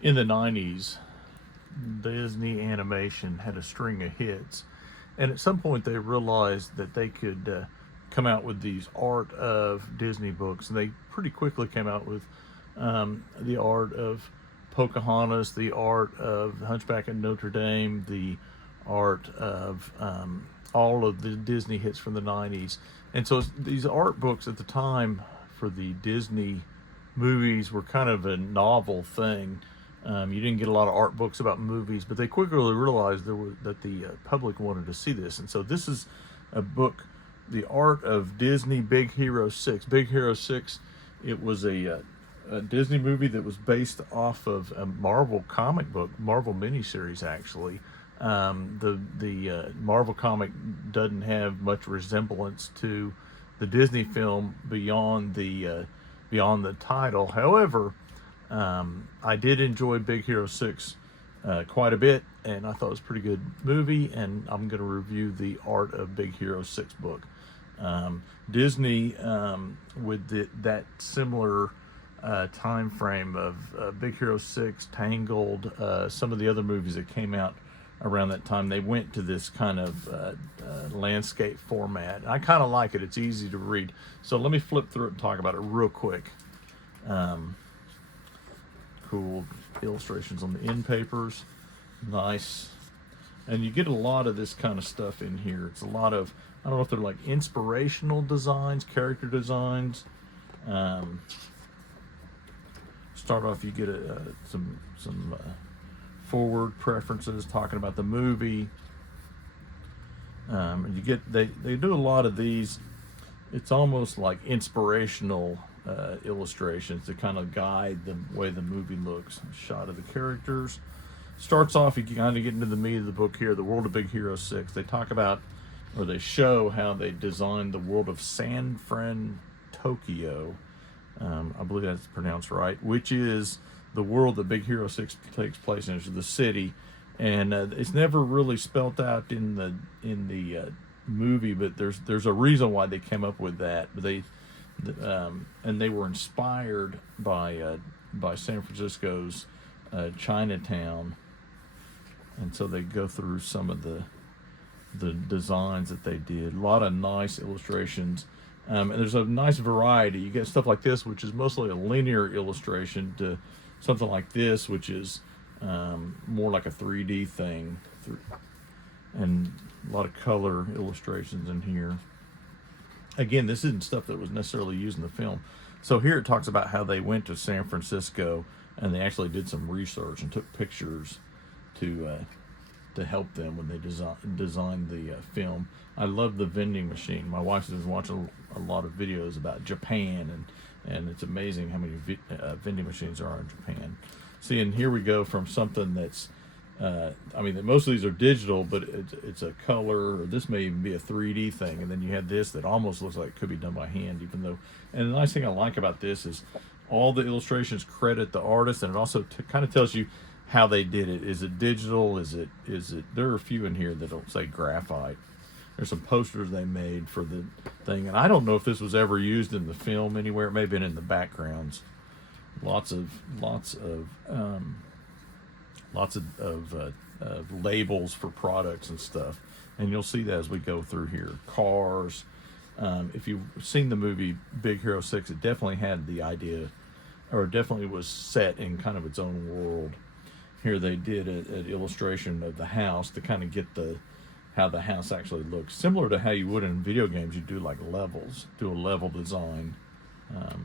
In the 90s, Disney Animation had a string of hits, and at some point they realized that they could come out with these art of Disney books, and they pretty quickly came out with the art of Pocahontas, the art of the Hunchback of Notre Dame, the art of all of the Disney hits from the 90s. And so these art books at the time for the Disney movies were kind of a novel thing. You didn't get a lot of art books about movies, but they quickly realized that the public wanted to see this. And so this is a book, The Art of Disney Big Hero 6. Big Hero 6, it was a Disney movie that was based off of a Marvel comic book, Marvel miniseries actually. The Marvel comic doesn't have much resemblance to the Disney film beyond the title. However, I did enjoy Big Hero 6 quite a bit, and I thought it was a pretty good movie, and I'm going to review the Art of Big Hero 6 book. Disney, with that similar time frame of Big Hero 6, Tangled, some of the other movies that came out around that time, they went to this kind of landscape format. I kind of like it. It's easy to read. So let me flip through it and talk about it real quick. Cool illustrations on the end papers. Nice. And you get a lot of this kind of stuff in here. It's a lot of, I don't know if they're like inspirational designs, character designs. Start off, you get some forward preferences talking about the movie. And you get, they do a lot of these. It's almost like inspirational illustrations to kind of guide the way the movie looks. A shot of the characters. Starts off, you kind of get into the meat of the book here, the world of Big Hero 6. They talk about, or they show how they designed the world of San Fran, Tokyo. I believe that's pronounced right, which is the world that Big Hero 6 takes place in. It's the city, and it's never really spelt out in the movie, but there's a reason why they came up with that. But and they were inspired by San Francisco's Chinatown, and so they go through some of the designs that they did. A lot of nice illustrations. And there's a nice variety. You get stuff like this, which is mostly a linear illustration, to something like this, which is more like a 3D thing. And a lot of color illustrations in here. Again, this isn't stuff that was necessarily used in the film. So here it talks about how they went to San Francisco and they actually did some research and took pictures to help them when they designed the film. I love the vending machine. My wife has been watching a lot of videos about Japan, and it's amazing how many vending machines there are in Japan. See, and here we go from something that's, I mean, most of these are digital, but it's a color, or this may even be a 3D thing, and then you have this that almost looks like it could be done by hand, even though, and the nice thing I like about this is all the illustrations credit the artist, and it also kind of tells you how they did it. Is it digital? Is it? There are a few in here that don't say graphite. There's some posters they made for the thing, and I don't know if this was ever used in the film anywhere. It may have been in the backgrounds. Lots of labels for products and stuff, and you'll see that as we go through here. Cars. If you've seen the movie Big Hero 6, it definitely had the idea, or it definitely was set in kind of its own world. Here they did an illustration of the house to kind of get how the house actually looks, similar to how you would in video games. You do like levels, do a level design. A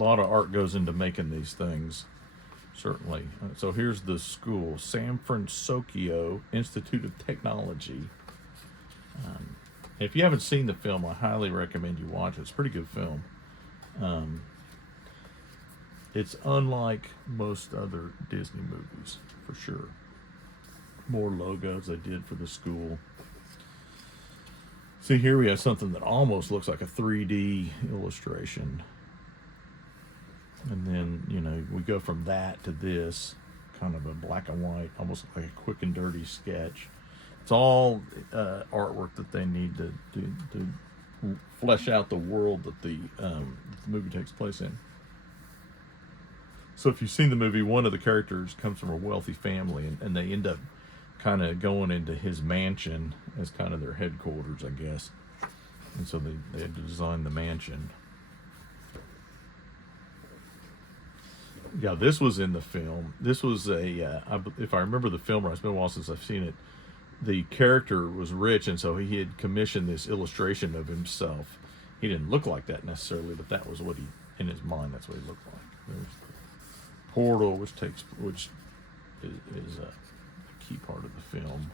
lot of art goes into making these things, certainly. So here's the school, San Francisco Institute of Technology. If you haven't seen the film, I highly recommend you watch it. It's a pretty good film. It's unlike most other Disney movies, for sure. More logos they did for the school. See, here we have something that almost looks like a 3D illustration. And then, we go from that to this, kind of a black and white, almost like a quick and dirty sketch. It's all artwork that they need to flesh out the world that the movie takes place in. So if you've seen the movie, one of the characters comes from a wealthy family, and they end up kind of going into his mansion as kind of their headquarters, I guess. And so they had to design the mansion. Yeah, this was in the film. This was if I remember the film right, it's been a while since I've seen it. The character was rich, and so he had commissioned this illustration of himself. He didn't look like that necessarily, but that was what in his mind, that's what he looked like. There's the portal, which is a key part of the film.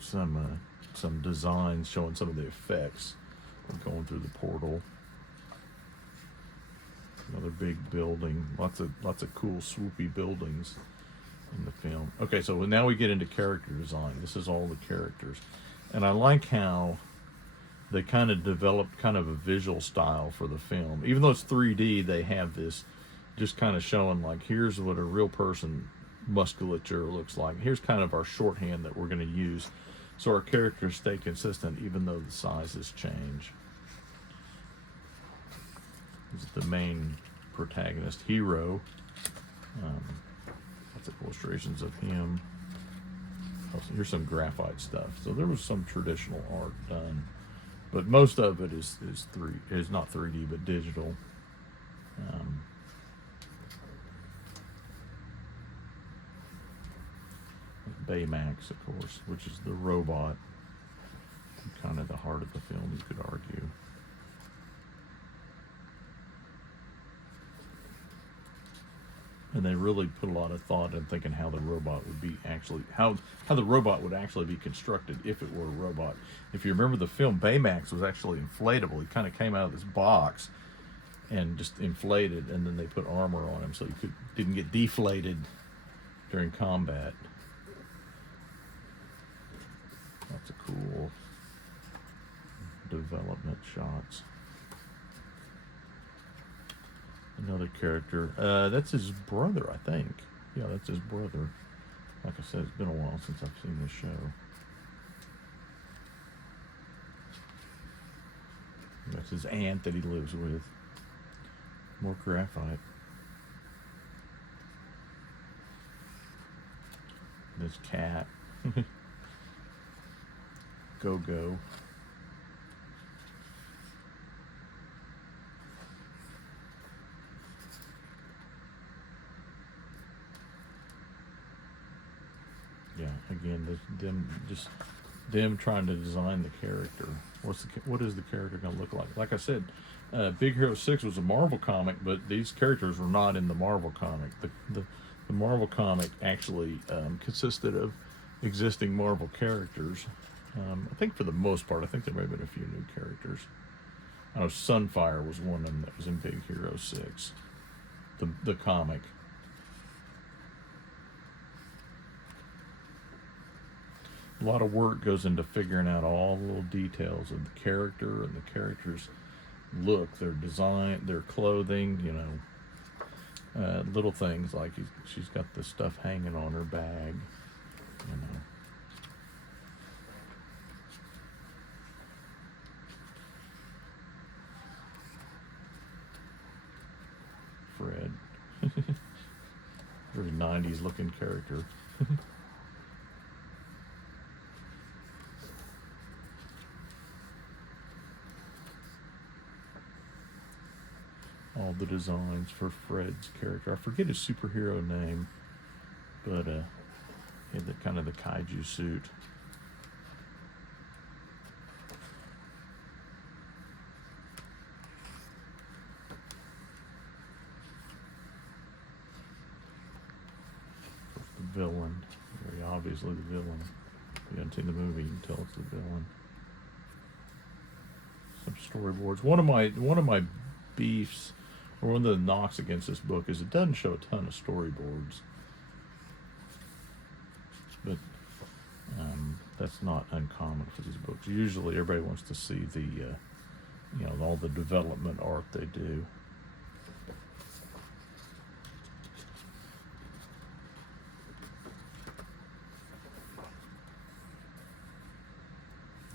Some designs showing some of the effects of going through the portal. Another big building, lots of cool swoopy buildings in the film. Okay, so now we get into character design. This is all the characters, and I like how they kind of developed kind of a visual style for the film. Even though it's 3D, they have this just kind of showing like, here's what a real person musculature looks like. Here's kind of our shorthand that we're going to use, so our characters stay consistent even though the sizes change. This is the main protagonist, Hero. Lots of illustrations of him. Oh, so here's some graphite stuff. So there was some traditional art done, but most of it is not 3D but digital. Baymax, of course, which is the robot, kind of the heart of the film, you could argue. And they really put a lot of thought in thinking how the robot would be actually, how the robot would actually be constructed if it were a robot. If you remember the film, Baymax was actually inflatable. He kind of came out of this box and just inflated, and then they put armor on him so he didn't get deflated during combat. Lots of cool development shots. Another character. That's his brother, I think. Yeah, that's his brother. Like I said, it's been a while since I've seen this show. That's his aunt that he lives with. More graphite. This cat. Go-Go. Yeah, again, them trying to design the character. What is the character going to look like? Like I said, Big Hero 6 was a Marvel comic, but these characters were not in the Marvel comic. The Marvel comic actually consisted of existing Marvel characters. I think for the most part, I think there may have been a few new characters. I know Sunfire was one of them that was in Big Hero 6, the comic. A lot of work goes into figuring out all the little details of the character and the character's look, their design, their clothing, little things like she's got the stuff hanging on her bag, Fred. Very 90s looking character. All the designs for Fred's character. I forget his superhero name, but he had the kind of the kaiju suit. The villain, very obviously the villain. If you haven't seen the movie, you can tell it's the villain. Some storyboards. One of my beefs, or one of the knocks against this book, is it doesn't show a ton of storyboards. But that's not uncommon for these books. Usually everybody wants to see the, all the development art they do.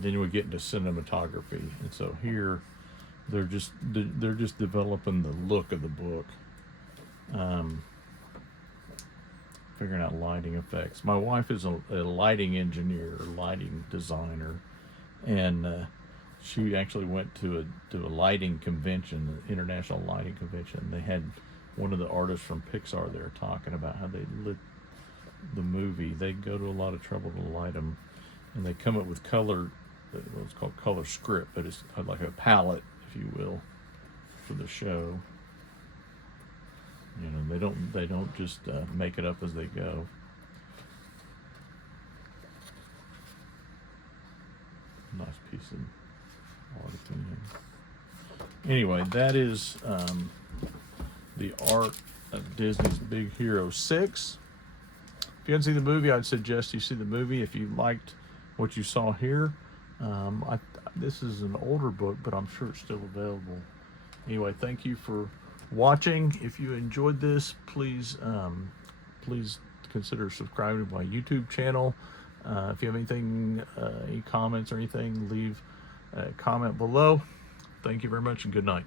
then we get into cinematography, and so here they're just developing the look of the book, figuring out lighting effects. My wife is a lighting engineer, lighting designer, and she actually went to a lighting convention, the international lighting convention. They had one of the artists from Pixar there talking about how they lit the movie. They go to a lot of trouble to light them, and they come up with color. It's called color script, but it's like a palette, if you will, for the show. You know, they don't just make it up as they go. Nice piece of art opinion. Anyway, that is the art of Disney's Big Hero 6. If you haven't seen the movie, I'd suggest you see the movie. If you liked what you saw here, this is an older book, but I'm sure it's still available. Anyway, thank you for watching. If you enjoyed this, please consider subscribing to my YouTube channel. If you have anything, any comments or anything, leave a comment below. Thank you very much, and good night.